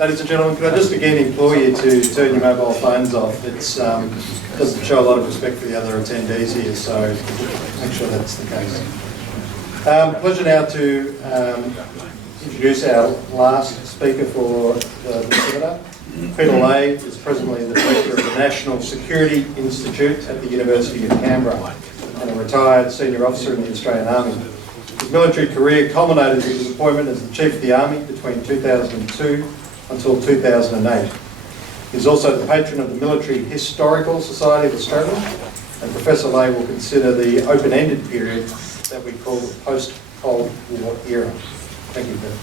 Ladies and gentlemen, could I just again implore you to turn your mobile phones off? It doesn't show a lot of respect for the other attendees here, so make sure that's the case. Pleasure now to introduce our last speaker for the seminar. Peter Leahy is presently the Director of the National Security Institute at the University of Canberra and a retired senior officer in the Australian Army. His military career culminated with his appointment as the Chief of the Army between 2002 until 2008. He is also the patron of the Military Historical Society of Australia, and Professor Leahy will consider the open-ended period that we call the post-Cold War era. Thank you, Peter.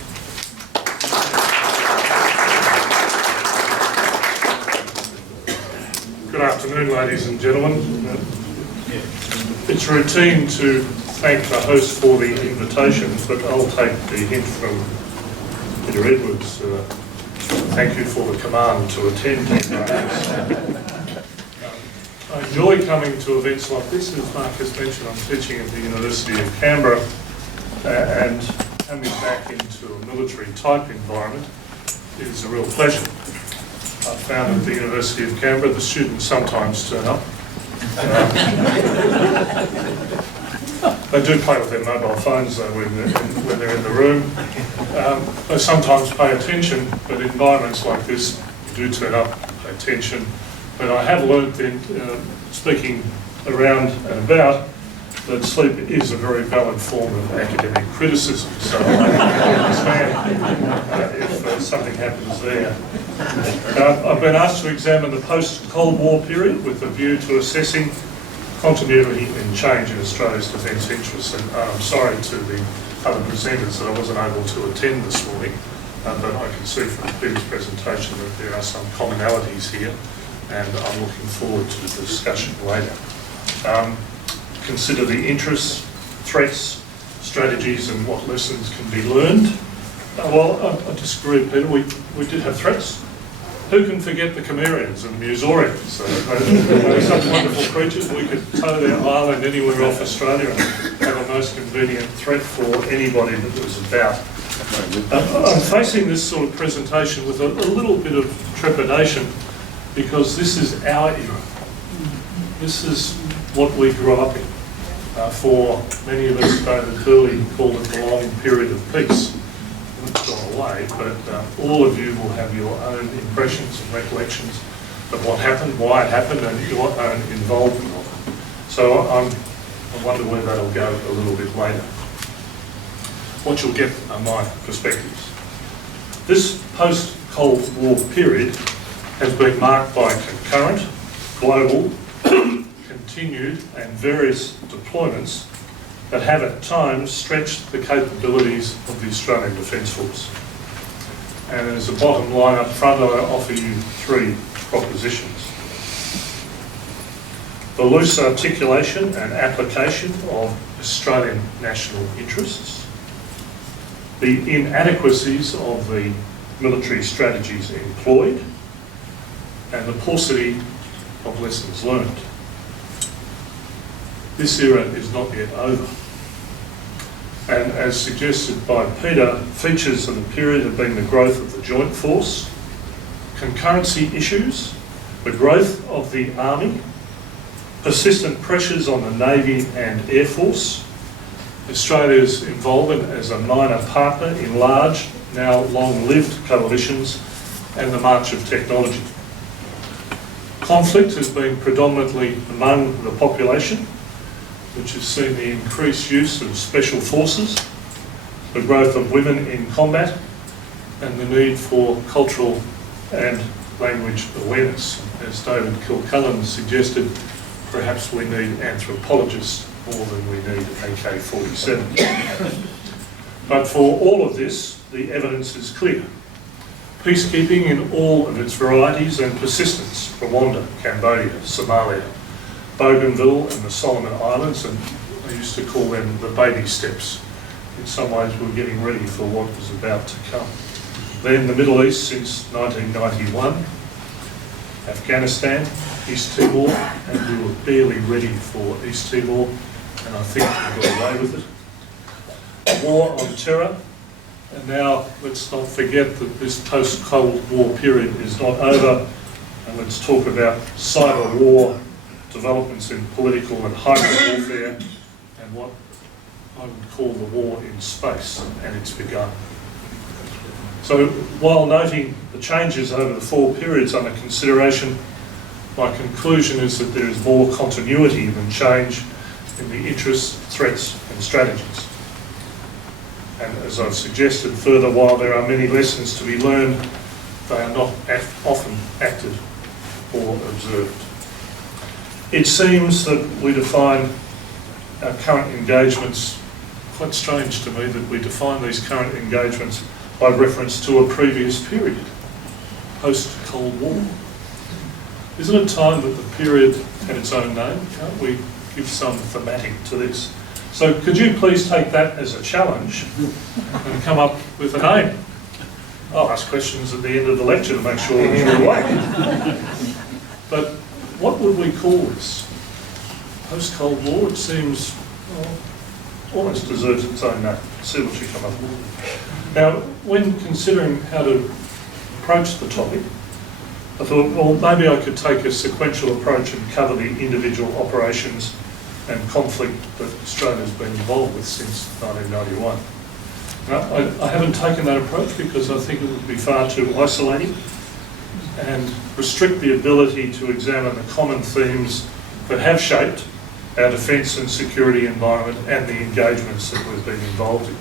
Good afternoon, ladies and gentlemen. It's routine to thank the host for the invitation, but I'll take the hint from Peter Edwards. Thank you for the command to attend. I enjoy coming to events like this. As Marcus mentioned, I'm teaching at the University of Canberra, and coming back into a military type environment is a real pleasure. I found at the University of Canberra the students sometimes turn up. They do play with their mobile phones though when they're in the room. They sometimes pay attention, but in environments like this, you do turn up, pay attention. But I have learnt in speaking around and about that sleep is a very valid form of academic criticism. So I understand if something happens there. I've been asked to examine the post-Cold War period with a view to assessing continuity and change in Australia's defence interests. And I'm sorry to the other presenters that I wasn't able to attend this morning, but I can see from Peter's presentation that there are some commonalities here, and I'm looking forward to the discussion later. Consider the interests, threats, strategies, and what lessons can be learned. Well, I disagree, Peter. We did have threats. Who can forget the Cimmerians and the Musaurians? They're such wonderful creatures. We could tow their island anywhere off Australia and have a most convenient threat for anybody that was about. I'm facing this sort of presentation with a little bit of trepidation because this is our era. This is what we grew up in. For many of us, David Hurley called it the long period of peace. It's gone away, but all of you will have your own impressions and recollections of what happened, why it happened, and your own involvement of it. So I wonder where that'll go a little bit later. What you'll get are my perspectives. This post-Cold War period has been marked by concurrent, global, continued and various deployments that have at times stretched the capabilities of the Australian Defence Force. And as a bottom line up front, I offer you three propositions. The loose articulation and application of Australian national interests, the inadequacies of the military strategies employed, and the paucity of lessons learned. This era is not yet over. And as suggested by Peter, features of the period have been the growth of the joint force, concurrency issues, the growth of the Army, persistent pressures on the Navy and Air Force, Australia's involvement as a minor partner in large, now long-lived coalitions, and the march of technology. Conflict has been predominantly among the population, which has seen the increased use of special forces, the growth of women in combat, and the need for cultural and language awareness. As David Kilcullen suggested, perhaps we need anthropologists more than we need AK-47. But for all of this, the evidence is clear. Peacekeeping in all of its varieties and persistence, Rwanda, Cambodia, Somalia, Bougainville and the Solomon Islands, and I used to call them the baby steps. In some ways we're getting ready for what was about to come. Then the Middle East since 1991, Afghanistan, East Timor, and we were barely ready for East Timor, and I think we got away with it. A war on terror, And now let's not forget that this post-Cold War period is not over, and let's talk about cyber war, developments in political and hybrid warfare, and what I would call the war in space, and it's begun. So while noting the changes over the 4 periods under consideration, my conclusion is that there is more continuity than change in the interests, threats and strategies. And as I've suggested further, while there are many lessons to be learned, they are not often acted or observed. It seems that we define our current engagements, quite strange to me that we define these current engagements by reference to a previous period, post-Cold War. Isn't it time that the period had its own name? Can't we give some thematic to this? So could you please take that as a challenge and come up with a name? I'll ask questions at the end of the lecture to make sure that you're awake. But what would we call this? Post-Cold War, it seems almost deserves its own name. See what you come up with. Now, when considering how to approach the topic, I thought, well, maybe I could take a sequential approach and cover the individual operations and conflict that Australia's been involved with since 1991. Now, I haven't taken that approach because I think it would be far too isolating and restrict the ability to examine the common themes that have shaped our defence and security environment and the engagements that we've been involved in.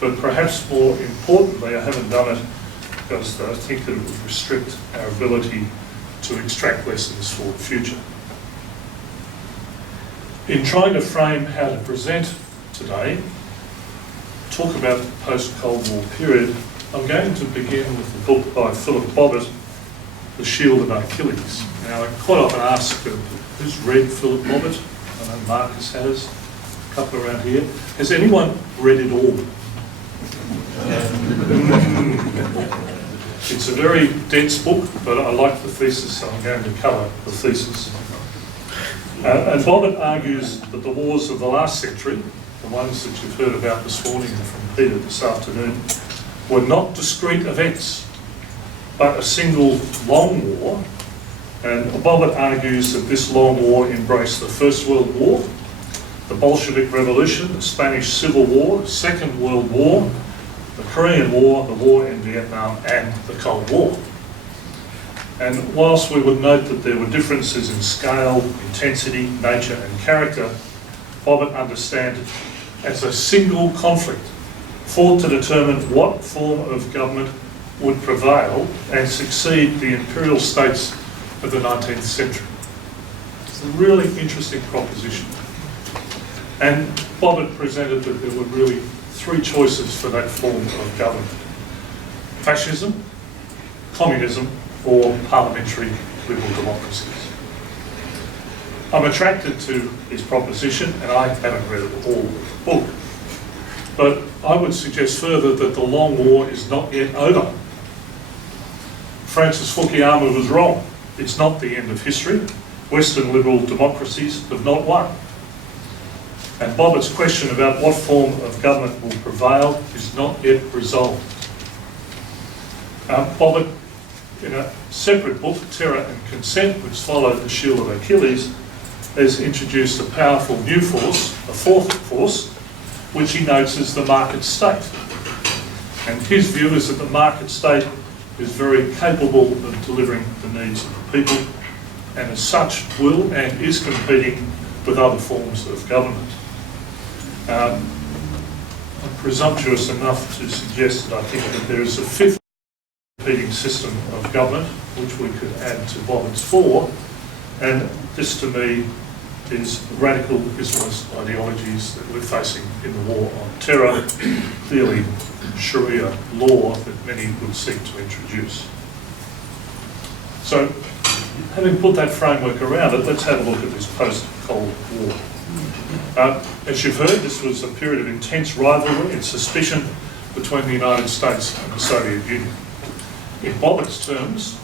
But perhaps more importantly, I haven't done it because I think that it would restrict our ability to extract lessons for the future. In trying to frame how to present today, talk about the post-Cold War period, I'm going to begin with the book by Philip Bobbitt, The Shield of Achilles. Now, I quite often ask, who's read Philip Bobbitt? I know Marcus has, a couple around here. Has anyone read it all? It's a very dense book, but I like the thesis, so I'm going to cover the thesis. And Bobbitt argues that the wars of the last century, the ones that you've heard about this morning and from Peter this afternoon, were not discrete events, but a single long war. And Bobbitt argues that this long war embraced the First World War, the Bolshevik Revolution, the Spanish Civil War, Second World War, the Korean War, the war in Vietnam, and the Cold War. And whilst we would note that there were differences in scale, intensity, nature and character, Bobbitt understood it as a single conflict fought to determine what form of government would prevail and succeed the imperial states of the 19th century. It's a really interesting proposition. And Bobbitt presented that there were really 3 choices for that form of government: fascism, communism, or parliamentary liberal democracies. I'm attracted to his proposition, and I haven't read it all of the book, but I would suggest further that the long war is not yet over. Francis Fukuyama was wrong. It's not the end of history. Western liberal democracies have not won. And Bobbitt's question about what form of government will prevail is not yet resolved. Bobbitt, in a separate book, Terror and Consent, which followed The Shield of Achilles, has introduced a powerful new force, a 4th force, which he notes as the market state. And his view is that the market state is very capable of delivering the needs of the people, and as such will and is competing with other forms of government. I'm presumptuous enough to suggest that I think that there is a 5th competing system of government which we could add to Bobbitt's 4, and this to me is radical Islamist ideologies that we're facing in the war on terror, clearly Sharia law that many would seek to introduce. So, having put that framework around it, let's have a look at this post-Cold War. As you've heard, this was a period of intense rivalry and suspicion between the United States and the Soviet Union. In Bobbitt's terms,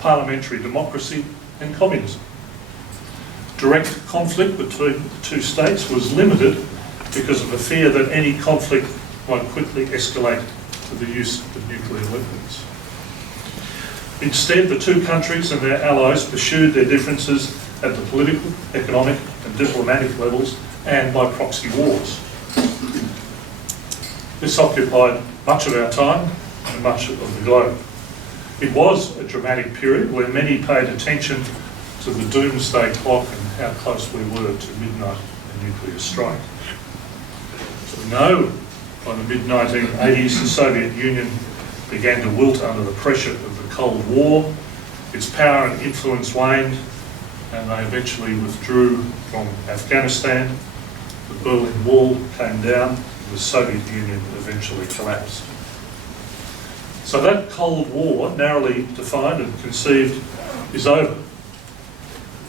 parliamentary democracy and communism. Direct conflict between the 2 states was limited because of a fear that any conflict might quickly escalate to the use of nuclear weapons. Instead, the two countries and their allies pursued their differences at the political, economic and diplomatic levels and by proxy wars. This occupied much of our time and much of the globe. It was a dramatic period where many paid attention to the doomsday clock and how close we were to midnight and nuclear strike. So we know by the mid-1980s the Soviet Union began to wilt under the pressure of the Cold War. Its power and influence waned, and they eventually withdrew from Afghanistan. The Berlin Wall came down, and the Soviet Union eventually collapsed. So that Cold War, narrowly defined and conceived, is over.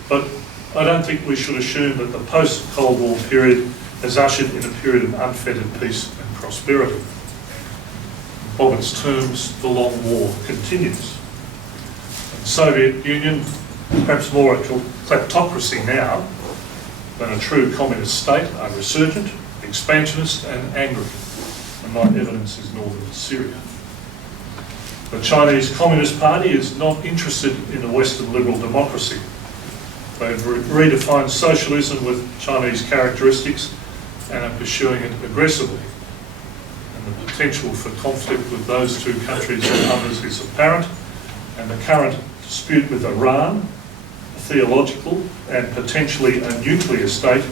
But I don't think we should assume that the post-Cold War period has ushered in a period of unfettered peace and prosperity. Of its terms, the long war continues. And the Soviet Union, perhaps more a kleptocracy now than a true communist state, are resurgent, expansionist and angry, and my evidence is northern Syria. The Chinese Communist Party is not interested in a Western liberal democracy. They've redefined socialism with Chinese characteristics and are pursuing it aggressively. And the potential for conflict with those two countries and others is apparent, and the current dispute with Iran, a theological and potentially a nuclear state,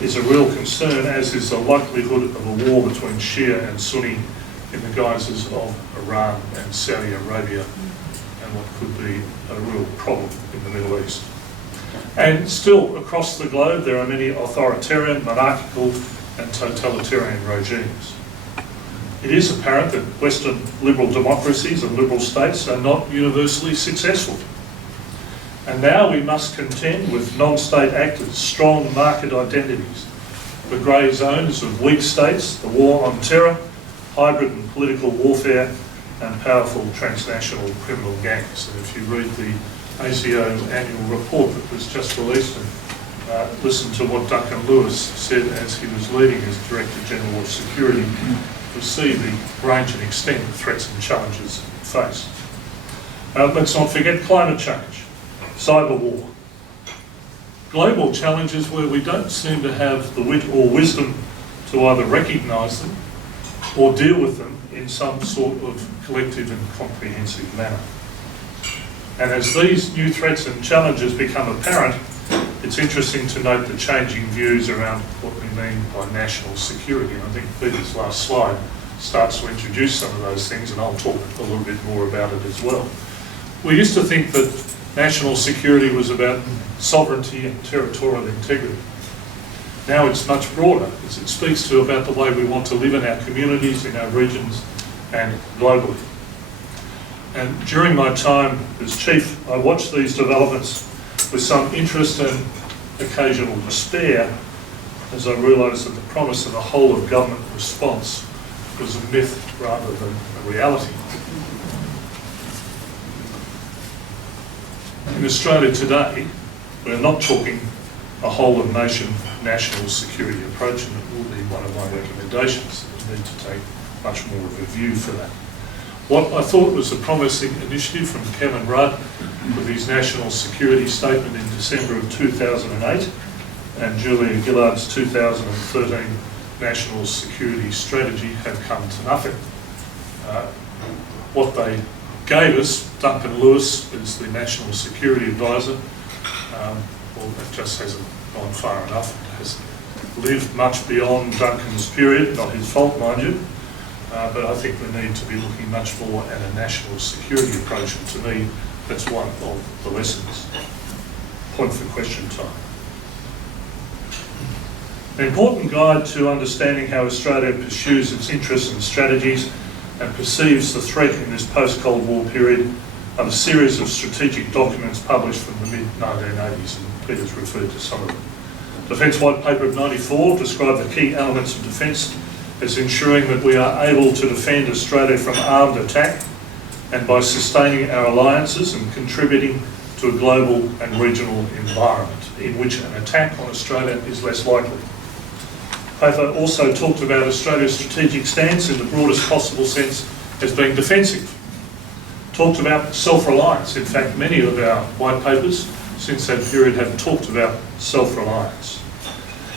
is a real concern, as is the likelihood of a war between Shia and Sunni in the guises of Iran and Saudi Arabia, and what could be a real problem in the Middle East. And still, across the globe, there are many authoritarian, monarchical and totalitarian regimes. It is apparent that Western liberal democracies and liberal states are not universally successful. And now we must contend with non-state actors, strong market identities, the grey zones of weak states, the war on terror, hybrid and political warfare, and powerful transnational criminal gangs. And if you read the ASIO annual report that was just released and listen to what Duncan Lewis said as he was leading as Director General of Security, you'll see the range and extent of threats and challenges faced. Let's not forget climate change, cyber war, global challenges where we don't seem to have the wit or wisdom to either recognise them or deal with them in some sort of collective and comprehensive manner. And as these new threats and challenges become apparent, it's interesting to note the changing views around what we mean by national security. And I think Peter's last slide starts to introduce some of those things, and I'll talk a little bit more about it as well. We used to think that national security was about sovereignty and territorial integrity. Now it's much broader, as it speaks to about the way we want to live in our communities, in our regions, and globally. And during my time as Chief, I watched these developments with some interest and occasional despair, as I realised that the promise of a whole-of-government response was a myth rather than a reality. In Australia today, we're not talking a whole-of-nation national security approach, and it will be one of my recommendations that we need to take much more of a view for that. What I thought was a promising initiative from Kevin Rudd with his national security statement in December of 2008 and Julia Gillard's 2013 national security strategy have come to nothing. What they gave us, Duncan Lewis is the national security advisor, well, it just hasn't gone far enough. It has lived much beyond Duncan's period, not his fault, mind you. But I think we need to be looking much more at a national security approach, and to me, that's one of the lessons. Point for question time. An important guide to understanding how Australia pursues its interests and strategies and perceives the threat in this post-Cold War period are a series of strategic documents published from the mid-1980s, and Peter's referred to some of them. Defence White Paper of '94 described the key elements of defence as ensuring that we are able to defend Australia from armed attack and by sustaining our alliances and contributing to a global and regional environment in which an attack on Australia is less likely. paper also talked about Australia's strategic stance in the broadest possible sense as being defensive. Talked about self-reliance. In fact, many of our white papers since that period have talked about self-reliance.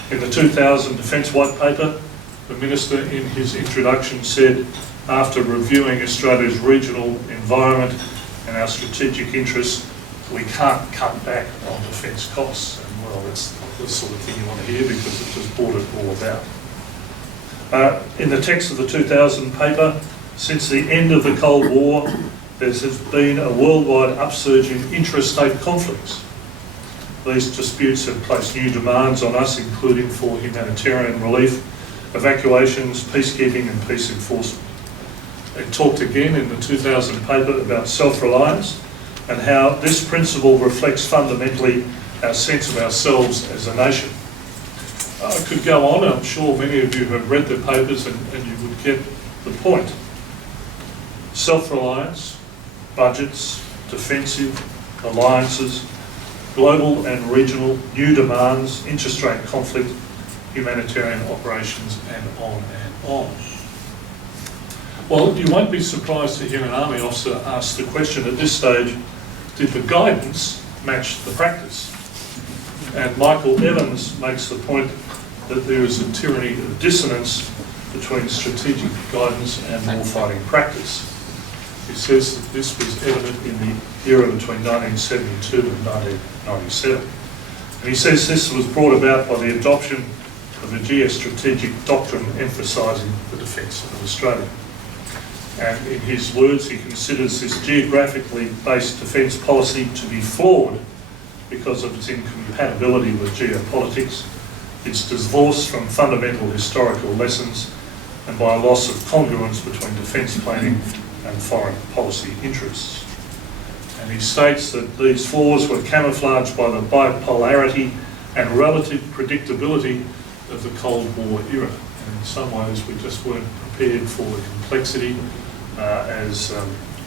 In the 2000 Defence White Paper, the Minister in his introduction said, after reviewing Australia's regional environment and our strategic interests, we can't cut back on defence costs. And well, that's the sort of thing you want to hear because it just brought it all about. In the text of the 2000 paper, since the end of the Cold War, there has been a worldwide upsurge in intrastate conflicts. These disputes have placed new demands on us, including for humanitarian relief, evacuations, peacekeeping and peace enforcement. It talked again in the 2000 paper about self-reliance and how this principle reflects fundamentally our sense of ourselves as a nation. I could go on, I'm sure many of you have read the papers and you would get the point. Self-reliance, budgets, defensive, alliances, global and regional, new demands, interstate conflict, humanitarian operations, and on. Well, you won't be surprised to hear an Army officer ask the question at this stage, did the guidance match the practice? And Michael Evans makes the point that there is a tyranny of dissonance between strategic guidance and warfighting practice. He says that this was evident in the era between 1972 and 1997. And he says this was brought about by the adoption of a geostrategic doctrine emphasising the defence of Australia. And in his words, he considers this geographically based defence policy to be flawed because of its incompatibility with geopolitics, its divorce from fundamental historical lessons, and by a loss of congruence between defence planning and foreign policy interests. And he states that these flaws were camouflaged by the bipolarity and relative predictability of the Cold War era. And in some ways we just weren't prepared for the complexity. As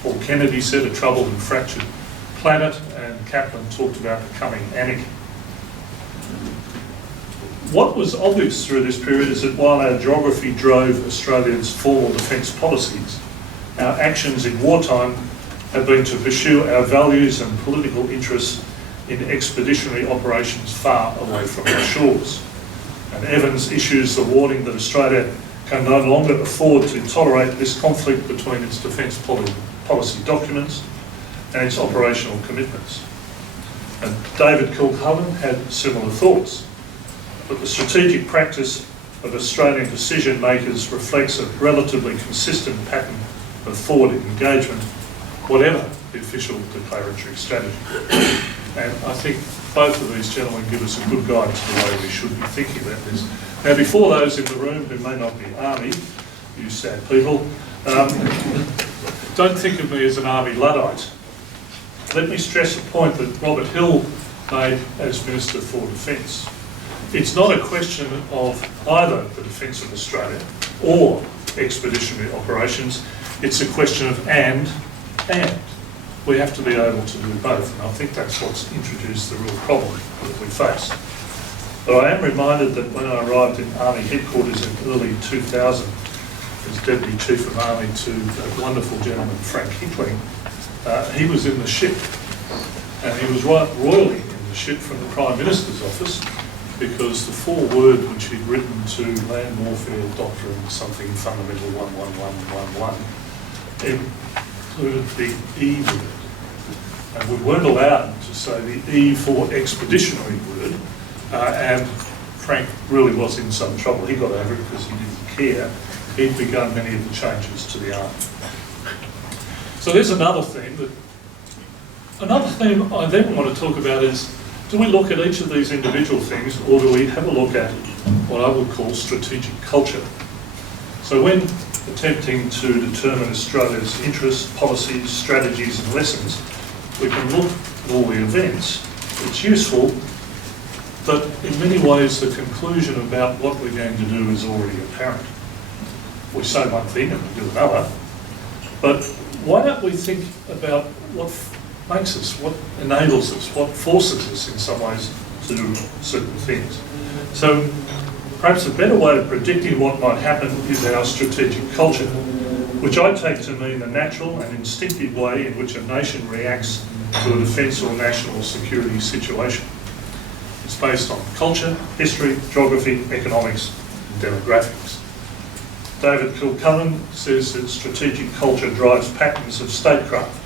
Paul Kennedy said, a troubled and fractured planet, and Kaplan talked about the coming anarchy. What was obvious through this period is that while our geography drove Australia's formal defence policies, our actions in wartime have been to pursue our values and political interests in expeditionary operations far away from our shores. And Evans issues the warning that Australia can no longer afford to tolerate this conflict between its defence policy documents and its operational commitments. And David Kilcullen had similar thoughts, but the strategic practice of Australian decision makers reflects a relatively consistent pattern of forward engagement, whatever the official declaratory strategy. And I think both of these gentlemen give us a good guide to the way we should be thinking about this. Now, before those in the room who may not be Army, you sad people, don't think of me as an Army Luddite. Let me stress a point that Robert Hill made as Minister for Defence. It's not a question of either the defence of Australia or expeditionary operations. It's a question of and. We have to be able to do both, and I think that's what's introduced the real problem that we face. But I am reminded that when I arrived in Army headquarters in early 2000 as Deputy Chief of Army to that wonderful gentleman Frank Hickling, he was in the ship, and he was royally in the ship from the Prime Minister's office, because the foreword which he'd written to Land Warfare Doctrine something fundamental 11111 included the E word. And we weren't allowed to say the E for expeditionary word, and Frank really was in some trouble. He got over it because he didn't care. He'd begun many of the changes to the Army. So there's another theme. Another theme I then want to talk about is, do we look at each of these individual things, or do we have a look at what I would call strategic culture? So when attempting to determine Australia's interests, policies, strategies and lessons, we can look at all the events. It's useful, but in many ways the conclusion about what we're going to do is already apparent. We say one thing and we do another, but why don't we think about what makes us, what enables us, what forces us in some ways to do certain things. So Perhaps a better way of predicting what might happen is our strategic culture, which I take to mean the natural and instinctive way in which a nation reacts to a defence or national security situation. It's based on culture, history, geography, economics and demographics. David Kilcullen says that strategic culture drives patterns of statecraft,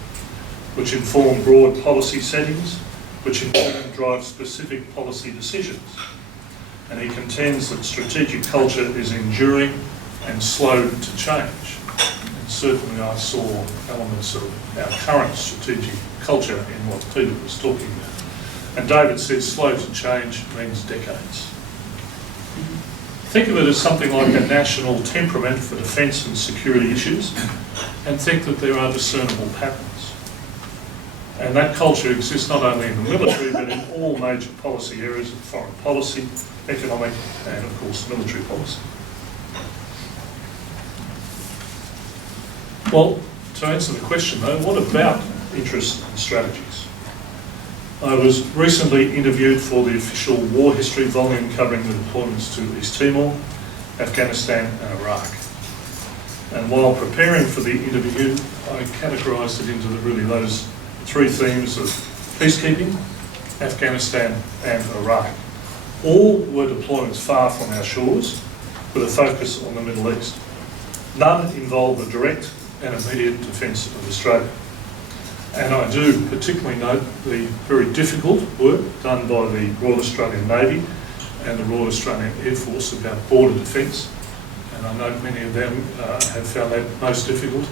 which inform broad policy settings, which in turn drive specific policy decisions. And he contends that strategic culture is enduring and slow to change. And certainly I saw elements of our current strategic culture in what Peter was talking about. And David says slow to change means decades. Think of it as something like a national temperament for defence and security issues, and think that there are discernible patterns. And that culture exists not only in the military, but in all major policy areas of foreign policy, economic, and of course military policy. Well, to answer the question though, what about interests and strategies? I was recently interviewed for the official war history volume covering the deployments to East Timor, Afghanistan and Iraq. And while preparing for the interview, I categorised it into those three themes of peacekeeping, Afghanistan and Iraq. All were deployments far from our shores, with a focus on the Middle East. None involved the direct and immediate defence of Australia. And I do particularly note the very difficult work done by the Royal Australian Navy and the Royal Australian Air Force about border defence. And I know many of them have found that most difficult.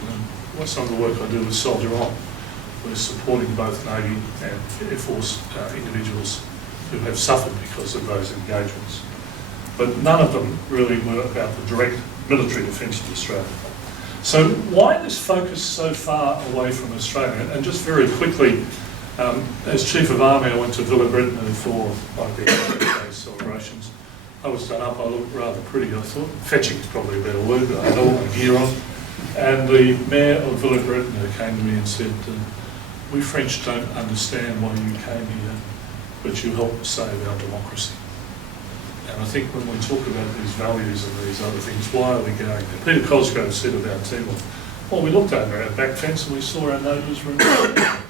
And some of the work I do with Soldier On, we're supporting both Navy and Air Force individuals who have suffered because of those engagements. But none of them really were about the direct military defence of Australia. So why this focus so far away from Australia? And just very quickly, as Chief of Army, I went to Villa Bretton for the Day celebrations. I was done up, I looked rather pretty, I thought. Fetching is probably a better word, but I had all my gear on. And the Mayor of Villa Bretton came to me and said, we French don't understand why you came here, but you helped save our democracy. And I think when we talk about these values and these other things, why are we going there? Peter Cosgrove said about Timor, well, we looked over our back fence and we saw our neighbours were in I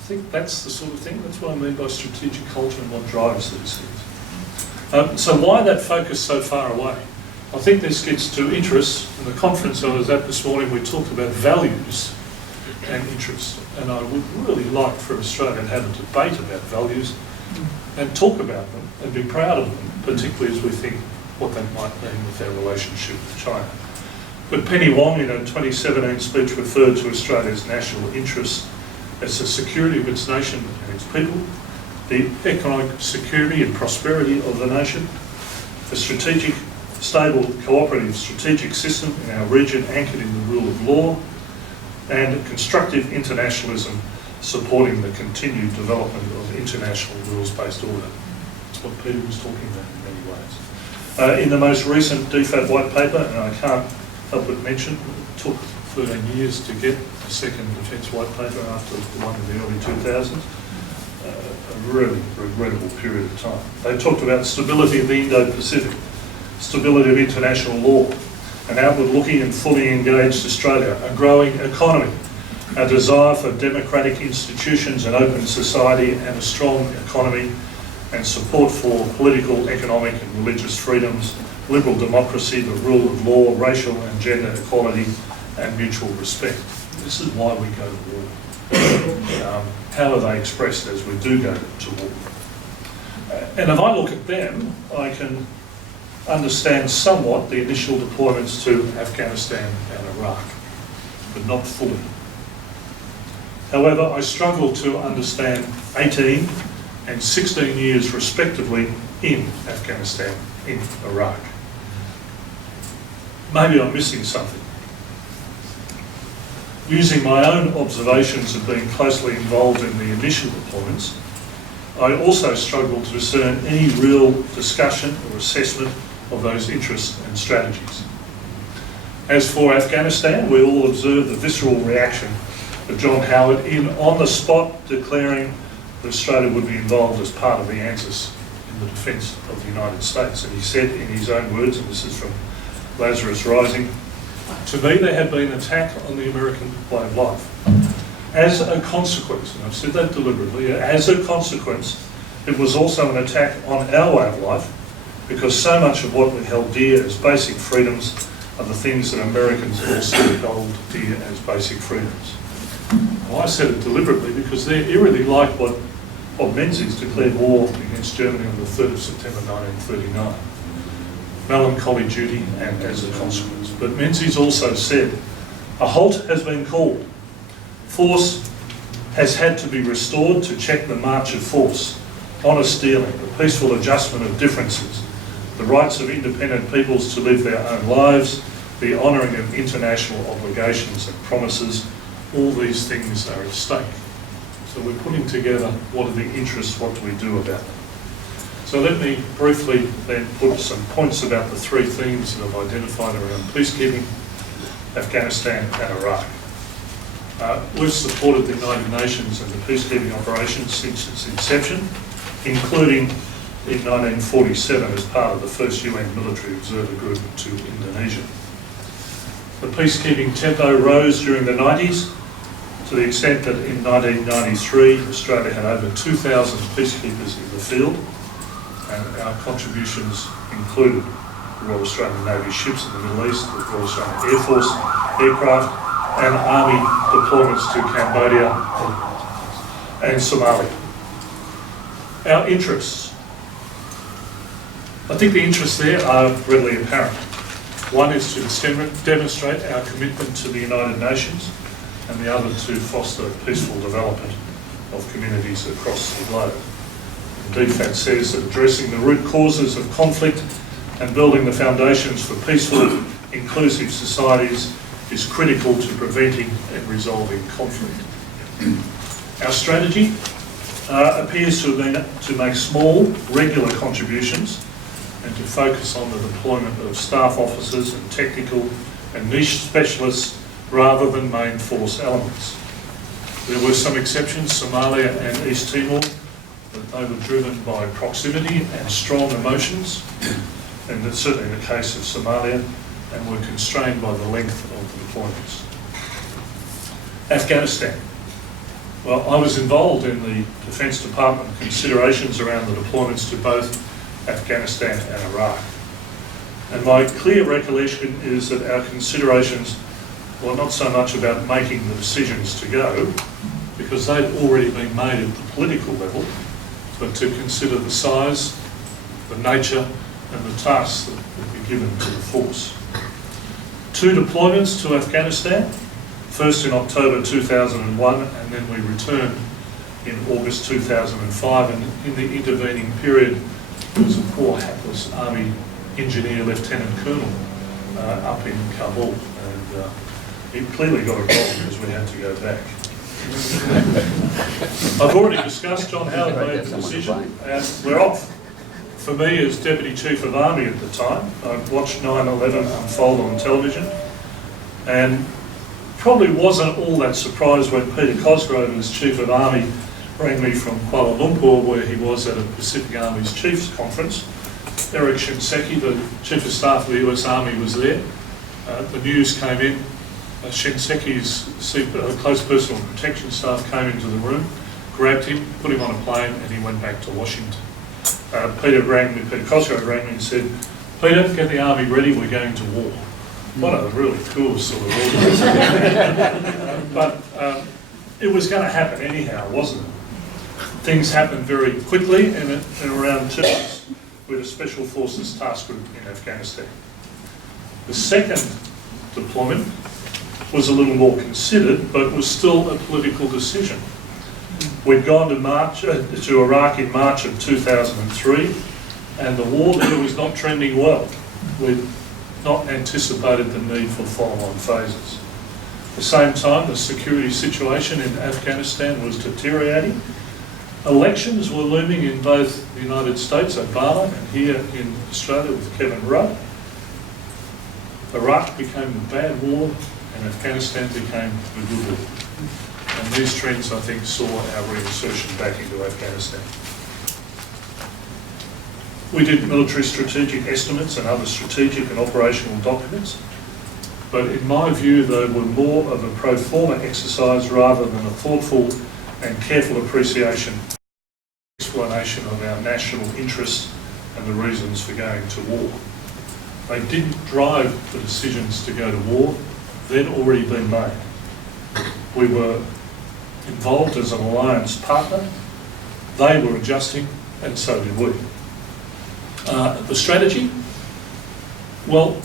think that's the sort of thing, that's what I mean by strategic culture and what drives these things. So why that focus so far away? I think this gets to interests. In the conference I was at this morning, we talked about values and interests. And I would really like for Australia to have a debate about values and talk about them and be proud of them, particularly as we think what that might mean with our relationship with China. But Penny Wong in a 2017 speech referred to Australia's national interests as the security of its nation and its people, the economic security and prosperity of the nation, the strategic, stable, cooperative strategic system in our region anchored in the rule of law, and constructive internationalism supporting the continued development of international rules-based order. That's what Peter was talking about in many ways. In the most recent DFAT white paper, and I can't help but mention, it took 13 years to get a second defence white paper after the one in the early 2000s, a really regrettable period of time. They talked about stability of the Indo-Pacific, stability of international law, an outward-looking and fully engaged Australia, a growing economy, a desire for democratic institutions and open society and a strong economy, and support for political, economic and religious freedoms, liberal democracy, the rule of law, racial and gender equality and mutual respect. This is why we go to war. How are they expressed as we do go to war? And if I look at them, I can understand somewhat the initial deployments to Afghanistan and Iraq, but not fully. However, I struggle to understand 18 and 16 years respectively in Afghanistan, in Iraq. Maybe I'm missing something. Using my own observations of being closely involved in the initial deployments, I also struggle to discern any real discussion or assessment of those interests and strategies. As for Afghanistan, we all observed the visceral reaction of John Howard in on the spot declaring that Australia would be involved as part of the ANZAC in the defence of the United States. And he said in his own words, and this is from Lazarus Rising, "To me there had been an attack on the American way of life. As a consequence," and I've said that deliberately, as a consequence, it was also an attack on our way of life, because so much of what we held dear as basic freedoms are the things that Americans also hold dear as basic freedoms. Well, I said it deliberately because they're eerily like what Menzies declared war against Germany on the 3rd of September 1939. Melancholy duty and as a consequence. But Menzies also said, "A halt has been called. Force has had to be restored to check the march of force, honest dealing, the peaceful adjustment of differences, the rights of independent peoples to live their own lives, the honouring of international obligations and promises. All these things are at stake." So we're putting together what are the interests, what do we do about them. So let me briefly then put some points about the three themes that I've identified around peacekeeping, Afghanistan and Iraq. We've supported the United Nations and the peacekeeping operations since its inception, including in 1947 as part of the first UN military observer group to Indonesia. The peacekeeping tempo rose during the 90s to the extent that in 1993 Australia had over 2,000 peacekeepers in the field, and our contributions included the Royal Australian Navy ships in the Middle East, the Royal Australian Air Force aircraft, and Army deployments to Cambodia and Somalia. Our interests. I think the interests there are readily apparent. One is to demonstrate our commitment to the United Nations, and the other to foster peaceful development of communities across the globe. DFAT says that addressing the root causes of conflict and building the foundations for peaceful, inclusive societies is critical to preventing and resolving conflict. Our strategy appears to have been to make small, regular contributions and to focus on the deployment of staff officers and technical and niche specialists rather than main force elements. There were some exceptions, Somalia and East Timor, but they were driven by proximity and strong emotions, and that's certainly the case of Somalia, and were constrained by the length of the deployments. Afghanistan. Well, I was involved in the Defence Department considerations around the deployments to both Afghanistan and Iraq. And my clear recollection is that our considerations were not so much about making the decisions to go, because they'd already been made at the political level, but to consider the size, the nature and the tasks that would be given to the force. 2 deployments to Afghanistan, first in October 2001 and then we returned in August 2005, and in the intervening period there was a poor hapless Army engineer Lieutenant Colonel up in Kabul, and he clearly got a problem because we had to go back. I've already discussed John Howard made the decision and we're off. For me as Deputy Chief of Army at the time, I watched 9/11 unfold on television and probably wasn't all that surprised when Peter Cosgrove as Chief of Army rang me from Kuala Lumpur, where he was at a Pacific Army's Chiefs Conference. Eric Shinseki, the Chief of Staff of the US Army, was there. The news came in. Shinseki's close personal protection staff came into the room, grabbed him, put him on a plane, and he went back to Washington. Peter Cosgrove rang me and said, "Peter, get the army ready, we're going to war." What a really cool sort of order. But it was going to happen anyhow, wasn't it? Things happened very quickly, and in around 2 months we had a Special Forces task group in Afghanistan. The second deployment was a little more considered, but was still a political decision. We'd gone to Iraq in March of 2003, and the war there was not trending well. We'd not anticipated the need for follow-on phases. At the same time, the security situation in Afghanistan was deteriorating. Elections were looming in both the United States, Obama, and here in Australia with Kevin Rudd. Iraq became the bad war, and Afghanistan became the good war. And these trends, I think, saw our reinsertion back into Afghanistan. We did military strategic estimates and other strategic and operational documents, but in my view they were more of a pro forma exercise rather than a thoughtful and careful appreciation, explanation of our national interests and the reasons for going to war. They didn't drive the decisions to go to war, they'd already been made. We were involved as an alliance partner, they were adjusting, and so did we. The strategy? Well,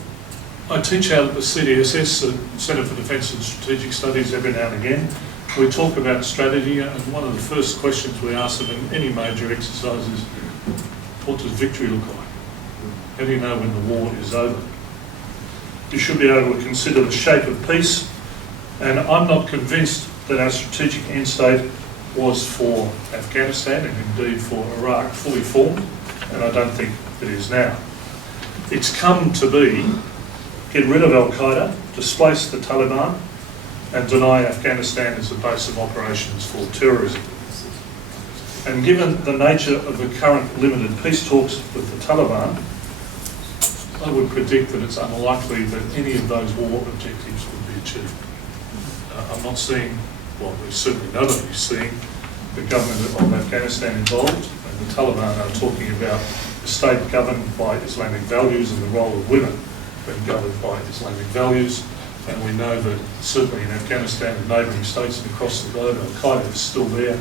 I teach out at the CDSS, the Centre for Defence and Strategic Studies, every now and again. We talk about strategy, and one of the first questions we ask them in any major exercise is, what does victory look like? How do you know when the war is over? You should be able to consider the shape of peace, and I'm not convinced that our strategic end state was for Afghanistan and indeed for Iraq fully formed, and I don't think it is now. It's come to be get rid of Al-Qaeda, displace the Taliban, and deny Afghanistan as a base of operations for terrorism. And given the nature of the current limited peace talks with the Taliban, I would predict that it's unlikely that any of those war objectives would be achieved. I'm not seeing, well, there's certainly nobody seeing the government of Afghanistan involved, and the Taliban are talking about a state governed by Islamic values and the role of women being governed by Islamic values. And we know that certainly in Afghanistan and neighbouring states and across the globe, Al-Qaeda is still there,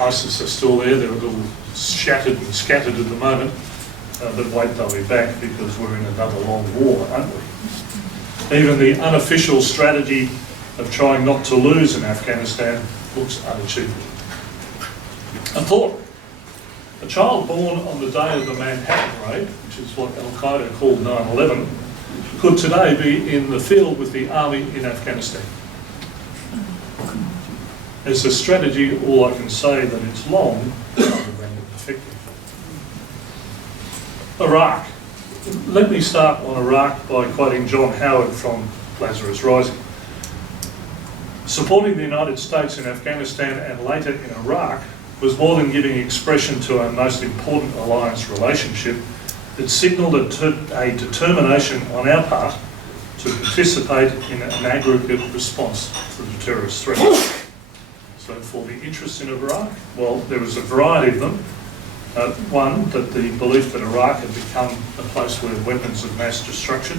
ISIS are still there, they're a little shattered and scattered at the moment, but wait, they'll be back because we're in another long war, aren't we? Even the unofficial strategy of trying not to lose in Afghanistan looks unachievable. A thought, a child born on the day of the Manhattan Raid, which is what Al-Qaeda called 9/11, could today be in the field with the army in Afghanistan. As a strategy, all I can say that it's long rather than effective. Iraq. Let me start on Iraq by quoting John Howard from Lazarus Rising. Supporting the United States in Afghanistan and later in Iraq was more than giving expression to our most important alliance relationship. It signalled a determination on our part to participate in an aggregate response to the terrorist threat. So for the interest in Iraq, well, there was a variety of them. One, that the belief that Iraq had become a place where weapons of mass destruction,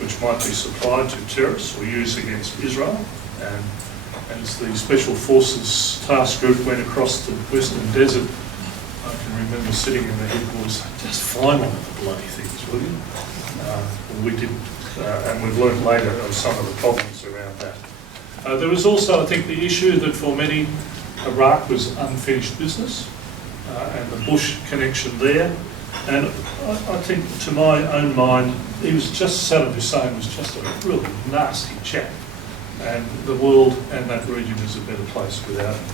which might be supplied to terrorists or used against Israel, and as the Special Forces Task Group went across the Western Desert, I can remember sitting in the headquarters, just fly one of the bloody things, will you? We didn't, and we've learned later of some of the problems around that. There was also, I think, the issue that for many, Iraq was unfinished business, and the Bush connection there. And I think, to my own mind, Saddam Hussein was just a really nasty chap. And the world and that region is a better place without him.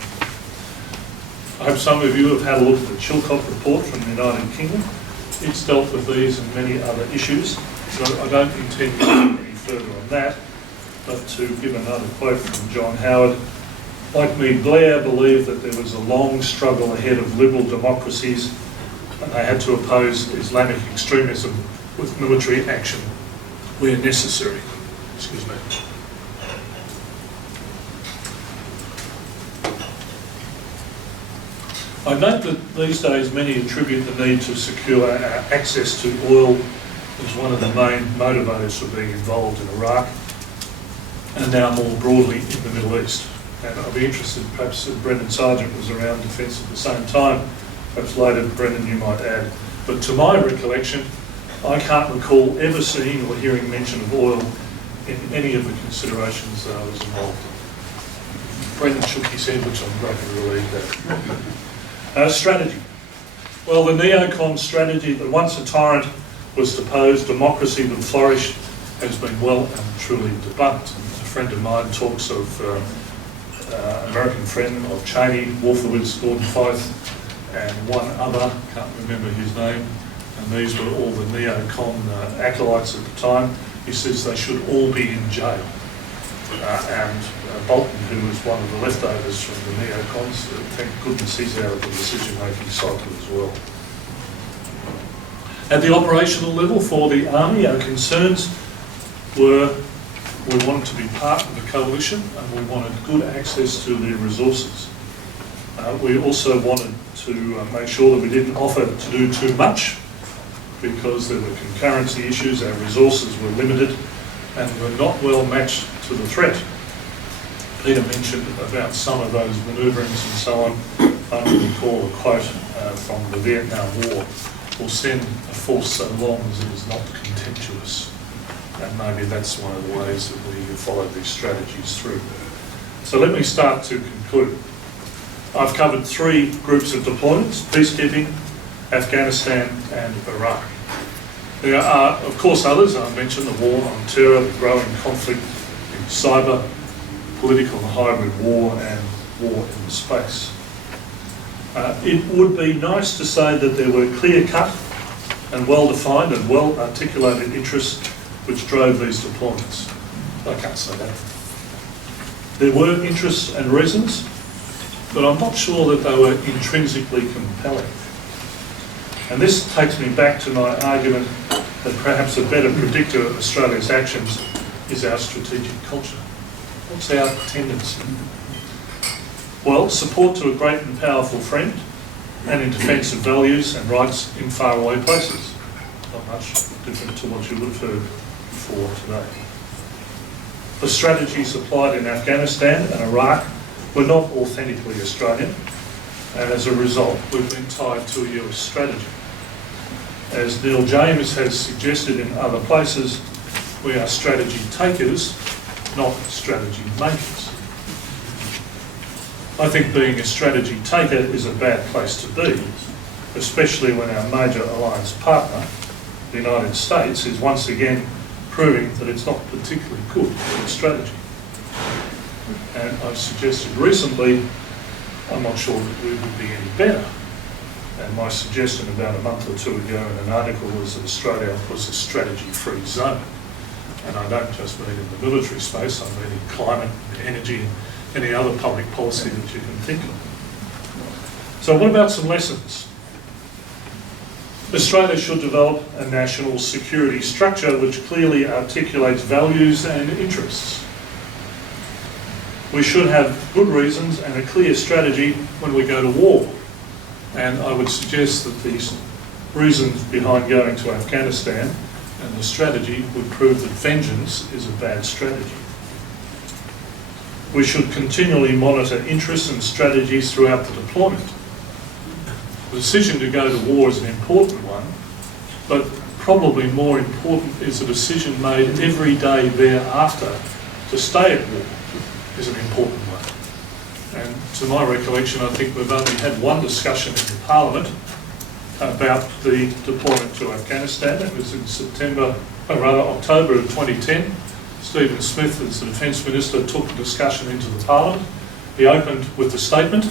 I hope some of you have had a look at the Chilcot report from the United Kingdom. It's dealt with these and many other issues, so I don't intend to go any further on that, but to give another quote from John Howard. Like me, Blair believed that there was a long struggle ahead of liberal democracies and they had to oppose Islamic extremism with military action where necessary. Excuse me. I note that these days many attribute the need to secure access to oil as one of the main motivators for being involved in Iraq and now more broadly in the Middle East. And I'll be interested, perhaps Brendan Sargent was around defence at the same time, perhaps later Brendan you might add. But to my recollection, I can't recall ever seeing or hearing mention of oil in any of the considerations that I was involved in. Brendan shook his head, which I'm greatly relieved at. Strategy. Well, the neocon strategy that once a tyrant was deposed, democracy that flourished, has been well and truly debunked. A friend of mine talks of American friend of Cheney, Wolfowitz, Gordon Fife, and one other, can't remember his name, and these were all the neocon acolytes at the time. He says they should all be in jail. And Bolton, who was one of the leftovers from the neocons, thank goodness he's out of the decision-making cycle as well. At the operational level for the Army, our concerns were we wanted to be part of the coalition and we wanted good access to their resources. We also wanted to make sure that we didn't offer to do too much because there were concurrency issues, our resources were limited and were not well matched to the threat. Peter mentioned about some of those manoeuvrings and so on. I recall a quote from the Vietnam War: "We'll send a force so long as it is not contemptuous." And maybe that's one of the ways that we follow these strategies through. So let me start to conclude. I've covered 3 groups of deployments: peacekeeping, Afghanistan and Iraq. There are, of course, others. I mentioned the war on terror, the growing conflict in cyber, political and hybrid war, and war in space. It would be nice to say that there were clear-cut and well-defined and well-articulated interests which drove these deployments. I can't say that. There were interests and reasons, but I'm not sure that they were intrinsically compelling. And this takes me back to my argument that perhaps a better predictor of Australia's actions is our strategic culture. What's our tendency? Well, support to a great and powerful friend, and in defence of values and rights in faraway places. Not much different to what you would have heard before today. The strategies applied in Afghanistan and Iraq were not authentically Australian, and as a result, we've been tied to a US strategy. As Neil James has suggested in other places, we are strategy takers, not strategy makers. I think being a strategy taker is a bad place to be, especially when our major alliance partner, the United States, is once again proving that it's not particularly good at strategy. And I've suggested recently, I'm not sure that we would be any better. And my suggestion about a month or 2 ago in an article was that Australia was a strategy-free zone. And I don't just mean in the military space, I mean in climate, energy, and any other public policy that you can think of. So what about some lessons? Australia should develop a national security structure which clearly articulates values and interests. We should have good reasons and a clear strategy when we go to war. And I would suggest that these reasons behind going to Afghanistan and the strategy would prove that vengeance is a bad strategy. We should continually monitor interests and strategies throughout the deployment. The decision to go to war is an important one, but probably more important is the decision made every day thereafter to stay at war is an important one. And to my recollection, I think we've only had one discussion in Parliament about the deployment to Afghanistan. It was in October of 2010. Stephen Smith, as the Defence Minister, took the discussion into the Parliament. He opened with a statement.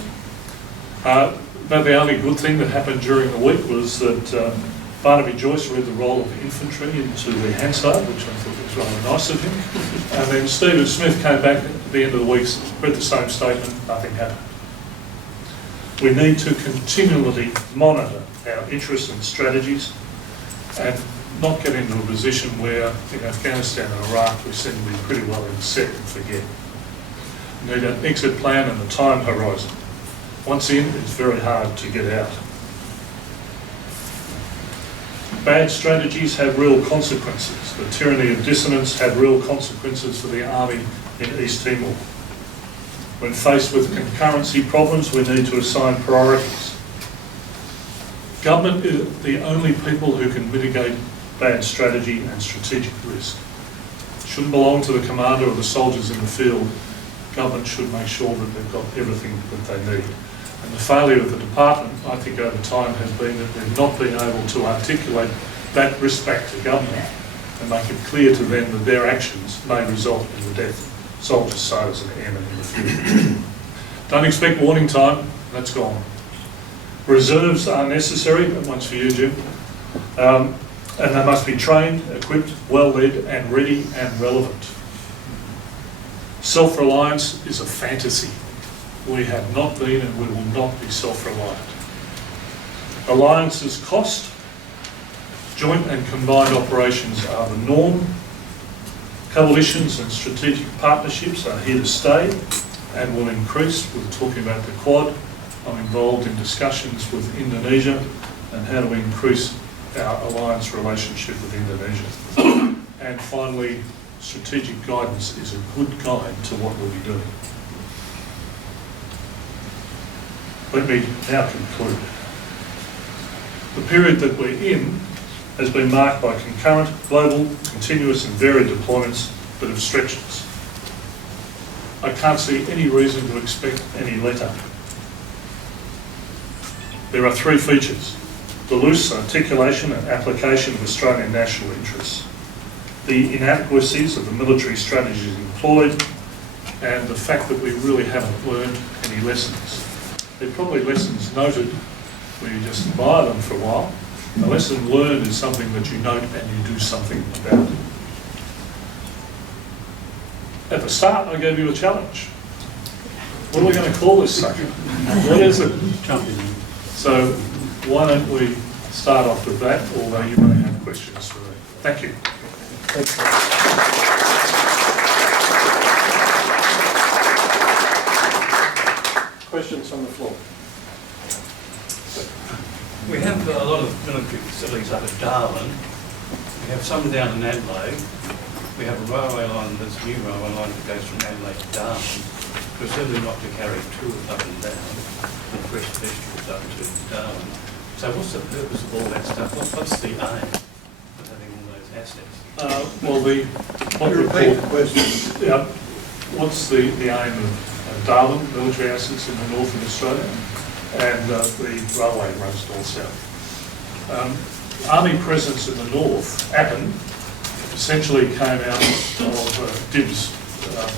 But the only good thing that happened during the week was that Barnaby Joyce read the roll of infantry into the Hansard, which I thought was rather nice of him. And then Stephen Smith came back at the end of the week, read the same statement, nothing happened. We need to continually monitor our interests and strategies and not get into a position where in Afghanistan and Iraq we seem to be pretty well in set and forget. We need an exit plan and a time horizon. Once in, it's very hard to get out. Bad strategies have real consequences. The tyranny of dissonance had real consequences for the army in East Timor. When faced with concurrency problems, we need to assign priorities. Government is the only people who can mitigate bad strategy and strategic risk. It shouldn't belong to the commander or the soldiers in the field. Government should make sure that they've got everything that they need. And the failure of the department, I think over time, has been that they've not been able to articulate that risk back to government and make it clear to them that their actions may result in the death of soldiers, sailors and airmen in the field. Don't expect warning time, that's gone. Reserves are necessary, that one's for you, Jim. And they must be trained, equipped, well-led and ready and relevant. Self-reliance is a fantasy. We have not been and we will not be self-reliant. Alliances cost, Joint and combined operations are the norm. Coalitions and strategic partnerships are here to stay and will increase. We're talking about the Quad. I'm involved in discussions with Indonesia and how to increase our alliance relationship with Indonesia. And finally, strategic guidance is a good guide to what we'll be doing. Let me now conclude. The period that we're in has been marked by concurrent, global, continuous and varied deployments that have stretched us. I can't see any reason to expect any letup. There are three features: the loose articulation and application of Australian national interests, the inadequacies of the military strategies employed, and the fact that we really haven't learned any lessons. They're probably lessons noted where you just admire them for a while. A lesson learned is something that you note and you do something about. At the start, I gave you a challenge. What are we going to call this sucker? What is it? So why don't we start off with that, although you may have questions for me. Thank you. Questions on the floor? We have a lot of military facilities up at Darwin. We have some down in Adelaide. We have a railway line, this new railway line that goes from Adelaide to Darwin, presumably not to carry tourists up and down, and fresh vegetables up to Darwin. So what's the purpose of all that stuff? What's the aim of having all those assets? What's the aim of Darwin, military assets in the north of Australia, and the railway runs north-south. Army presence in the north, Appin, essentially came out of Dibbs'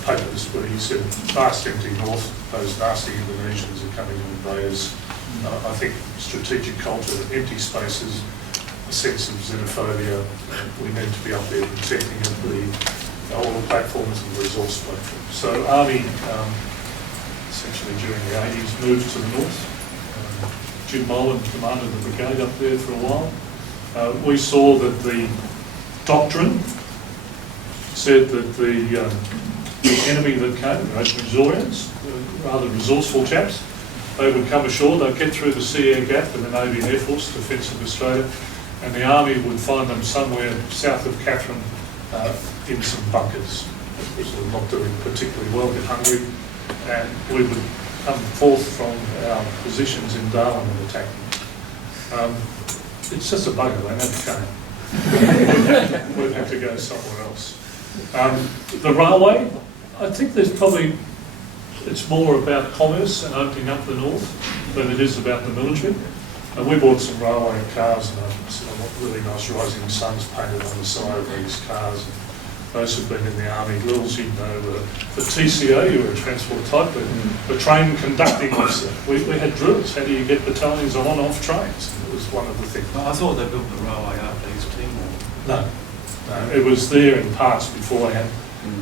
papers where he said, vast empty north, those nasty Indonesians are coming to invade us. I think strategic culture, empty spaces, a sense of xenophobia, we need to be up there protecting the oil platforms and the resource platforms. So Army, essentially during the 80s, moved to the north. Jim Molan commanded the brigade up there for a while. We saw that the doctrine said that the enemy that came, those Missourians, rather resourceful chaps, they would come ashore, they'd get through the Sea Air Gap in the Navy and Air Force Defence of Australia, and the Army would find them somewhere south of Katherine in some bunkers. So not doing particularly well, get hungry, and we would come forth from our positions in Darwin and attack them. It's just a bugger, they never came. We'd have to go somewhere else. The railway, I think it's more about commerce and opening up the north than it is about the military. We bought some railway cars and some really nice rising suns painted on the side of these cars. And those who've been in the Army drills, you know, the TCO, you were a transport type, the train conducting officer. We had drills. How do you get battalions on and off trains? It was one of the things. I thought they built the railway after East Timor. No, it was there in parts beforehand,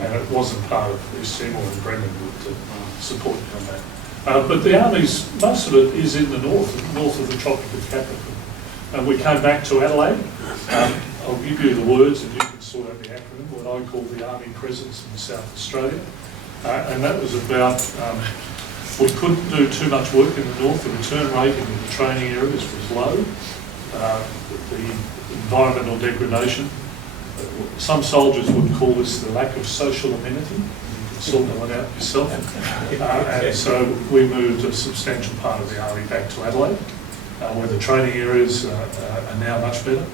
and it wasn't part of East Timor, and Brendan would support you on that. But the Army's, most of it is in the north of the tropical capital. We came back to Adelaide. I'll give you the words and you can sort out the acronym, what I call the Army presence in South Australia. And that was about, we couldn't do too much work in the north. The return rate in the training areas was low. The environmental degradation. Some soldiers would call this the lack of social amenity. You can sort that one out yourself. And so we moved a substantial part of the Army back to Adelaide, where the training areas are now much better.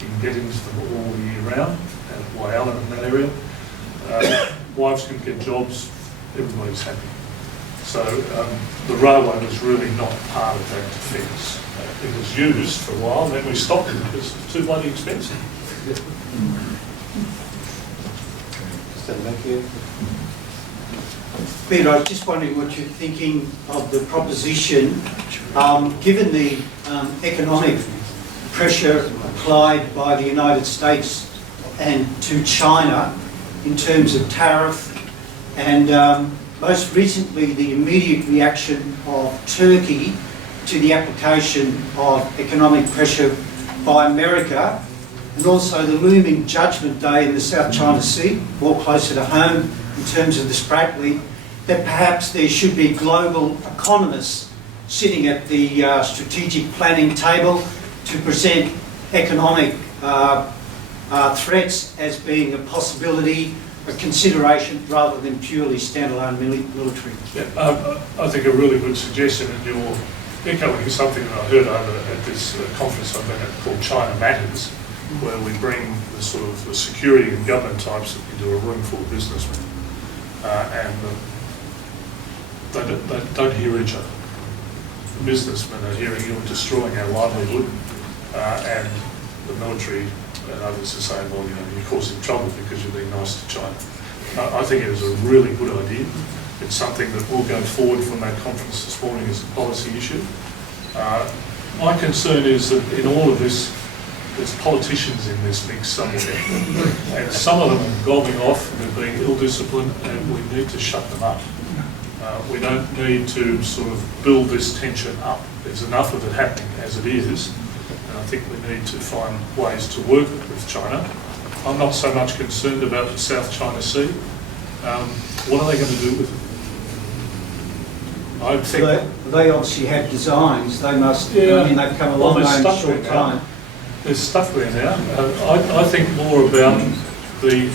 You can get into them all year round at Whyalla in that area. Wives can get jobs, everybody's happy. So the railway was really not part of that defence. It was used for a while, and then we stopped it because it was too bloody expensive. Thank you. Peter, I was just wondering what you're thinking of the proposition, given the economic pressure applied by the United States and to China in terms of tariff, and most recently the immediate reaction of Turkey to the application of economic pressure by America and also the looming judgment day in the South China Sea, more closer to home in terms of the Spratley, that perhaps there should be global economists sitting at the strategic planning table to present economic threats as being a possibility, a consideration, rather than purely standalone military. Yeah, I think a really good suggestion, and you're echoing something that I heard over at this conference I've been at called China Matters, where we bring the sort of the security and government types into a room full of businessmen, and they don't hear each other. The businessmen are hearing you and destroying our livelihood, and the military and others are saying, well, you know, you're causing trouble because you're being nice to China. I think it is a really good idea. It's something that will go forward from that conference this morning as a policy issue. My concern is that in all of this, there's politicians in this mix somewhere, and some of them are gobbing off and they're being ill-disciplined, and we need to shut them up. We don't need to sort of build this tension up. There's enough of it happening as it is, and I think we need to find ways to work with China. I'm not so much concerned about the South China Sea. What are they going to do with it? I think They obviously have designs. They must. Yeah. I mean, they've come a long way in a short time. There's stuff there now. I think more about the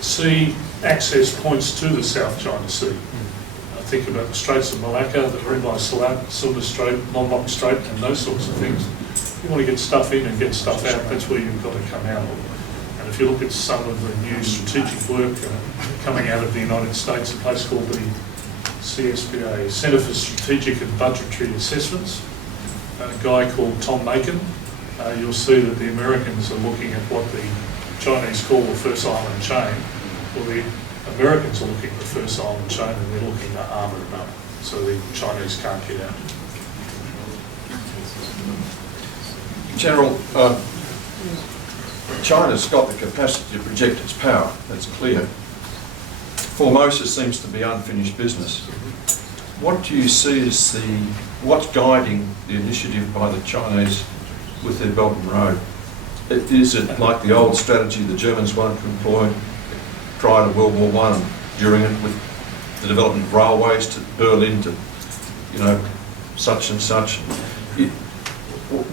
sea access points to the South China Sea. I think about the Straits of Malacca, the Rimbai Silver Strait, Lombok Strait, and those sorts of things. If you want to get stuff in and get stuff out, that's where you've got to come out of. And if you look at some of the new strategic work coming out of the United States, a place called the CSBA, Centre for Strategic and Budgetary Assessments, a guy called Tom Macon, you'll see that the Americans are looking at what the Chinese call the first island chain. Well, the Americans are looking at the first island chain, and they're looking to armour it up so the Chinese can't get out. General, China's got the capacity to project its power, that's clear. Formosa seems to be unfinished business. What do you see as what's guiding the initiative by the Chinese with their Belt and Road? Is it like the old strategy the Germans wanted to employ prior to World War I and during it, with the development of railways to Berlin to, you know, such and such?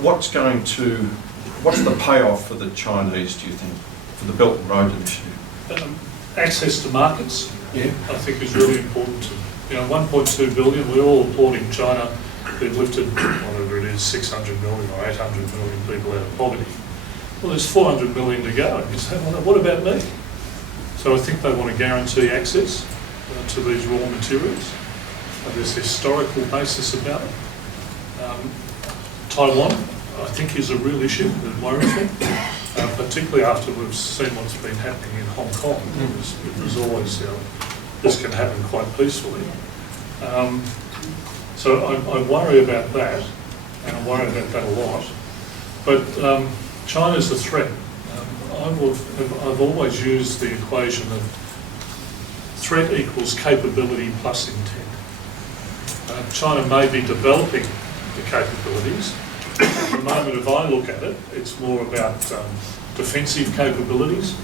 What's the payoff for the Chinese, do you think, for the Belt and Road initiative? Access to markets, I think is really important. You know, 1.2 billion, we're all applauding China. They've lifted, whatever it is, 600 million or 800 million people out of poverty. Well, there's 400 million to go. You say, well, what about me? So I think they want to guarantee access to these raw materials. There's a historical basis about it. Taiwan, I think, is a real issue that worries me, particularly after we've seen what's been happening in Hong Kong. It was always, this can happen quite peacefully. So I worry about that, and I worry about that a lot. But China's a threat. I've always used the equation of threat equals capability plus intent. China may be developing the capabilities. At the moment, if I look at it, it's more about defensive capabilities,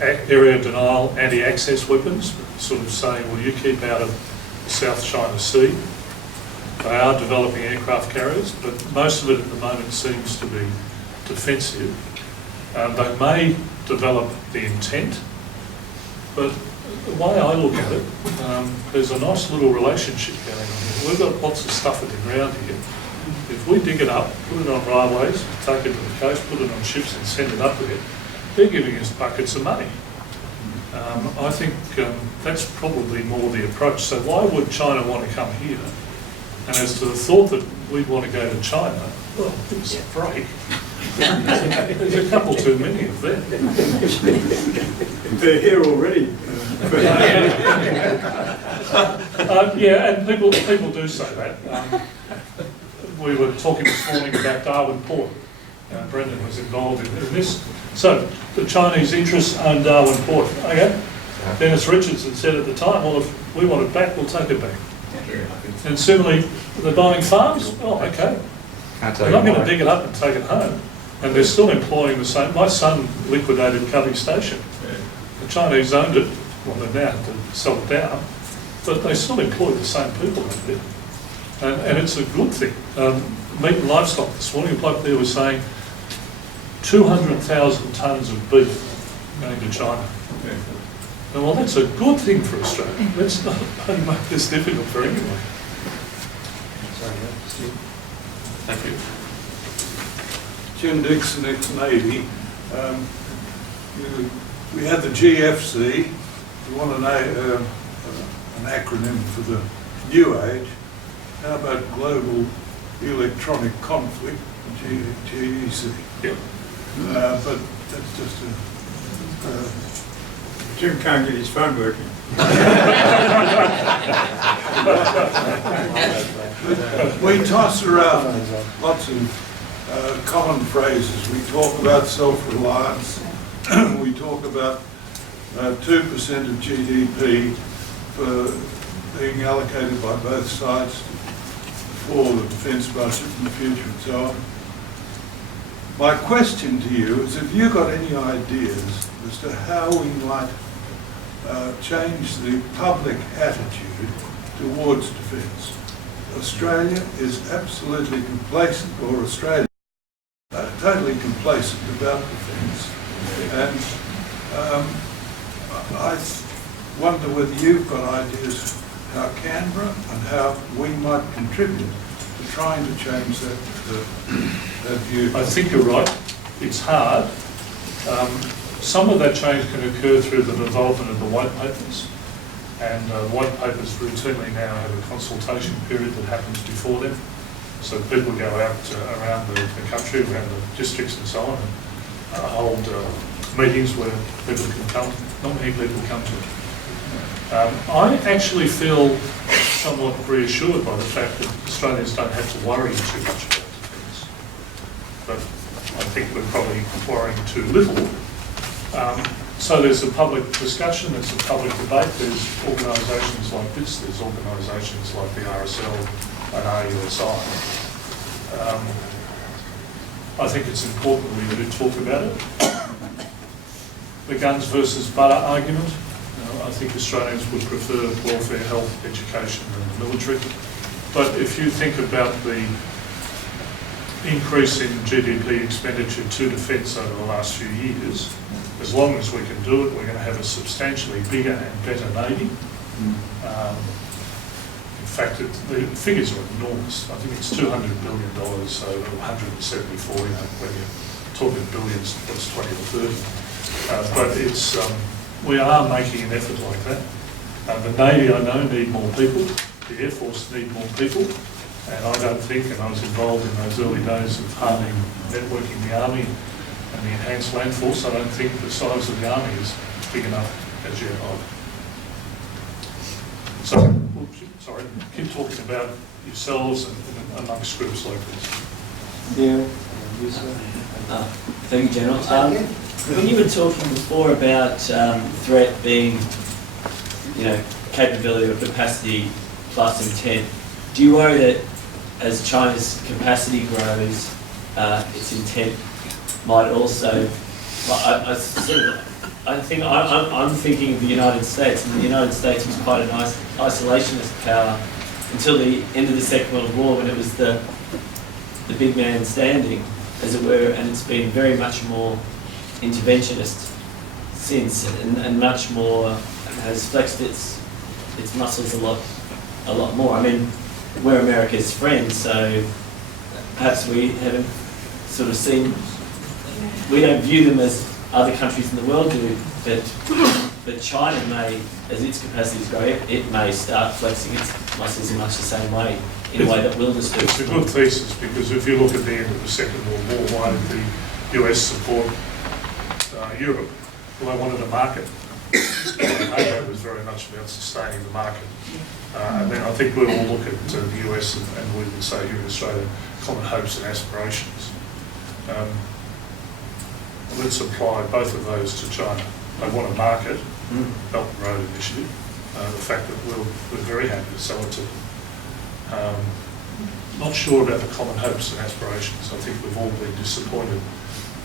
area denial, anti-access weapons, sort of saying, well, you keep out of the South China Sea. They are developing aircraft carriers, but most of it at the moment seems to be defensive. They may develop the intent, but the way I look at it, there's a nice little relationship going on here. We've got lots of stuff at the ground here. If we dig it up, put it on railways, take it to the coast, put it on ships and send it up there, they're giving us buckets of money. I think that's probably more the approach. So why would China want to come here? And as to the thought that we'd want to go to China, well, it's a break. There's a couple too many of them. They're here already. Yeah, and people do say that. We were talking this morning about Darwin Port. Brendan was involved in this. So the Chinese interests own Darwin Port. Okay. Dennis Richardson said at the time, well, if we want it back, we'll take it back. And similarly, they're buying farms. Oh, okay. They're not going to dig it up and take it home. And they're still employing the same. My son liquidated Covey Station. The Chinese owned it, well, they now have to sell it down, but they still employ the same people over there. And it's a good thing. Meat and livestock this morning, a bloke there was saying 200,000 tonnes of beef going to China. And well, that's a good thing for Australia. Let's not make this difficult for anyone. Thank you. Jim Dixon, ex-Navy. We had the GFC. You want an acronym for the new age. How about Global Electronic Conflict, GEC? Yep. But that's just Jim can't get his phone working. we toss around lots of common phrases. We talk about self-reliance. We talk about 2% of GDP for being allocated by both sides for the defence budget in the future and so on. My question to you is, have you got any ideas as to how we might change the public attitude towards defence? Australia is absolutely complacent, or Australia totally complacent about defence, and I wonder whether you've got ideas how Canberra and how we might contribute to trying to change that view. I think you're right. It's hard. Some of that change can occur through the development of the white papers, and white papers routinely now have a consultation period that happens before them. So people go out around the country, around the districts and so on, and hold meetings where people can come. Not many people come to it. I actually feel somewhat reassured by the fact that Australians don't have to worry too much about defence. But I think we're probably worrying too little. So there's a public discussion, there's a public debate, there's organisations like this, there's organisations like the RSL and RUSI. I think it's important we do talk about it. The guns versus butter argument, I think Australians would prefer welfare, health, education than the military. But if you think about the increase in GDP expenditure to defence over the last few years, as long as we can do it, we're going to have a substantially bigger and better Navy. In fact, the figures are enormous. I think it's $200 billion, so 174, when you're talking billions, that's 20 or 30. But it's, we are making an effort like that. The Navy, I know, need more people. The Air Force need more people. And I don't think, and I was involved in those early days of hardening, networking the Army and the enhanced land force, I don't think the size of the Army is big enough as yet either. So, oops, sorry, keep talking about yourselves and amongst groups like this. Yeah. Thank you, General. When you were talking before about threat being, capability or capacity plus intent, do you worry that as China's capacity grows, its intent might also? I'm thinking of the United States, and the United States was quite an isolationist power until the end of the Second World War, when it was the big man standing, as it were, and it's been very much more interventionist since, and much more has flexed its muscles a lot more. I mean, we're America's friend, so perhaps we haven't sort of seen. We don't view them as other countries in the world do, but China may, as its capacities grow, it may start flexing its muscles in much the same way, in a way that will disturb. It's a good thesis, because if you look at the end of the Second World War, why did the US support Europe? Well, they wanted a market. NATO was very much about sustaining the market. And then I think we'll all look at the US and we would say here in Australia, common hopes and aspirations. Let's apply both of those to China. They want a market, Belt and Road Initiative, the fact that we're very happy to sell it to them. not sure about the common hopes and aspirations. I think we've all been disappointed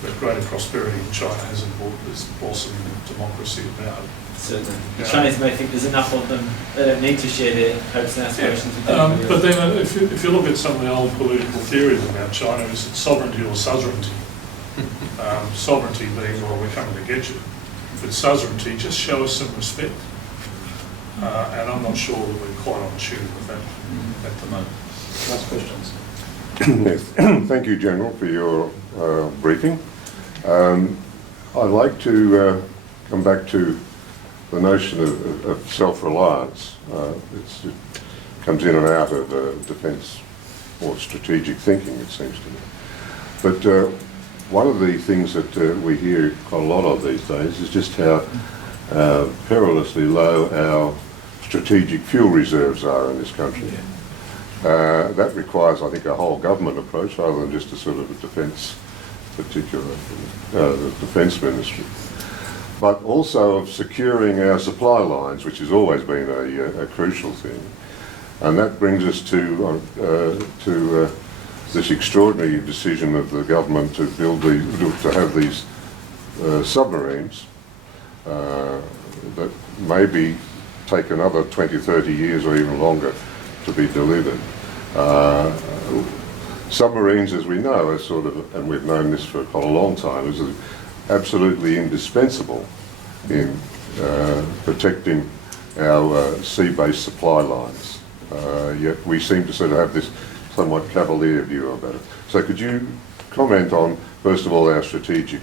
that greater prosperity in China hasn't brought this blossoming democracy about. Certainly. The Chinese may think there's enough of them, they don't need to share their hopes and aspirations with them. But then if you look at some of the old political theories about China, is it sovereignty or suzerainty? Sovereignty being, well, we're coming to get you. But suzerainty, just show us some respect. And I'm not sure that we're quite on tune with that at the moment. Last questions. Yes. Thank you, General, for your briefing. I'd like to come back to the notion of self-reliance. It comes in and out of defence or strategic thinking, it seems to me. But one of the things that we hear quite a lot of these days is just how perilously low our strategic fuel reserves are in this country. That requires, I think, a whole government approach rather than just a sort of a defence the defence ministry, but also of securing our supply lines, which has always been a crucial thing. And that brings us to this extraordinary decision of the government to have these submarines that maybe take another 20, 30 years or even longer to be delivered. Submarines, as we know, are sort of, and we've known this for quite a long time, is absolutely indispensable in protecting our sea-based supply lines. Yet we seem to sort of have this somewhat cavalier view about it. So could you comment on, first of all, our strategic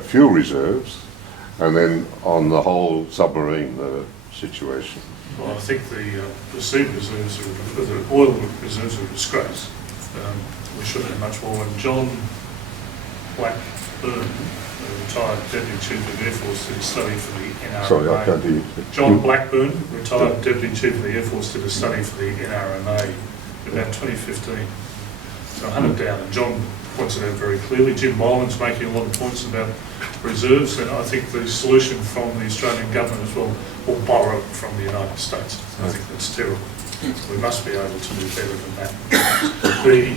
fuel reserves, and then on the whole submarine situation? Well, I think the sea reserves, the oil reserves are a disgrace. We should have much more. And John Blackburn, retired Deputy Chief of the Air Force, did a study for the NRMA. Sorry, I can't hear you. John Blackburn, retired Deputy Chief of the Air Force, did a study for the NRMA in about 2015. So 100 down, and John points it out very clearly. Jim Boland's making a lot of points about reserves, and I think the solution from the Australian government as well will borrow from the United States. I think that's terrible. We must be able to do better than that. The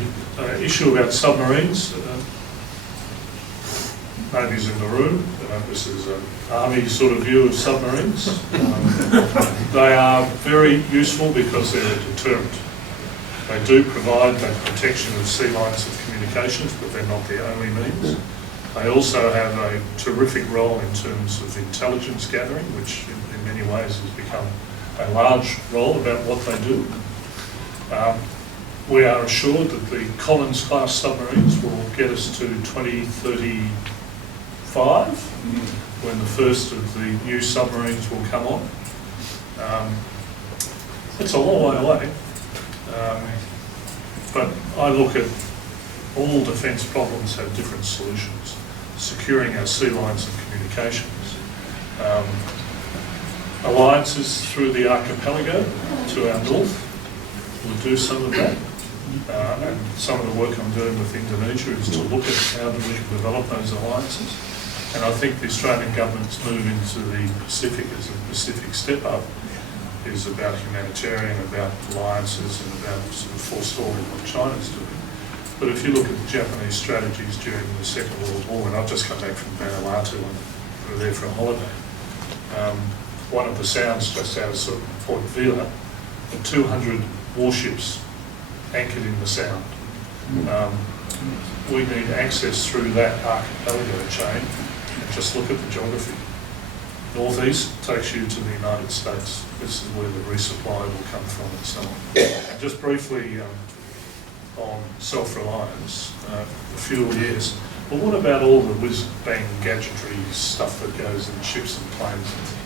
issue about submarines, Navy's in the room. This is an Army sort of view of submarines. They are very useful because they're a deterrent. They do provide that protection of sea lines of communications, but they're not the only means. They also have a terrific role in terms of intelligence gathering, which in many ways has become a large role about what they do. We are assured that the Collins-class submarines will get us to 2035, when the first of the new submarines will come on. It's a long way away, but I look at all defence problems have different solutions. Securing our sea lines of communications. Alliances through the archipelago to our north will do some of that. And some of the work I'm doing with Indonesia is to look at how we can develop those alliances. And I think the Australian government's move into the Pacific as a Pacific step up is about humanitarian, about alliances, and about sort of forestalling what China's doing. But if you look at the Japanese strategies during the Second World War, and I've just come back from Vanuatu and we were there for a holiday, one of the sounds just out of sort of Port Vila, the 200 warships anchored in the sound. We need access through that archipelago chain, and just look at the geography. Northeast takes you to the United States. This is where the resupply will come from and so on. And just briefly on self-reliance, the fuel, yes. But what about all the whiz-bang gadgetry stuff that goes in ships and planes and things?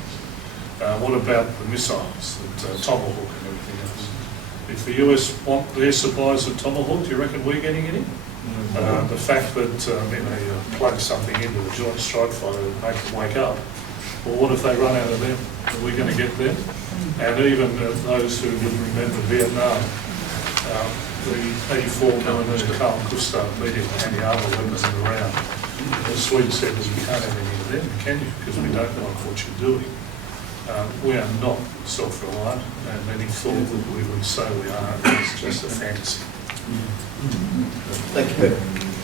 What about the missiles, that Tomahawk and everything else? If the US want their supplies of Tomahawk, do you reckon we're getting any? The fact that they plug something into a Joint Strike Fighter and make them wake up, well, what if they run out of them? Are we going to get them? And even those who would remember Vietnam, the 84mm Carl Gustav medium anti-armour weapons around. The Swedes said, well, you can't have any of them, can you? Because we don't like what you're doing. We are not self-reliant, and any thought that we would say we are is just a fantasy. Thank you, Peter.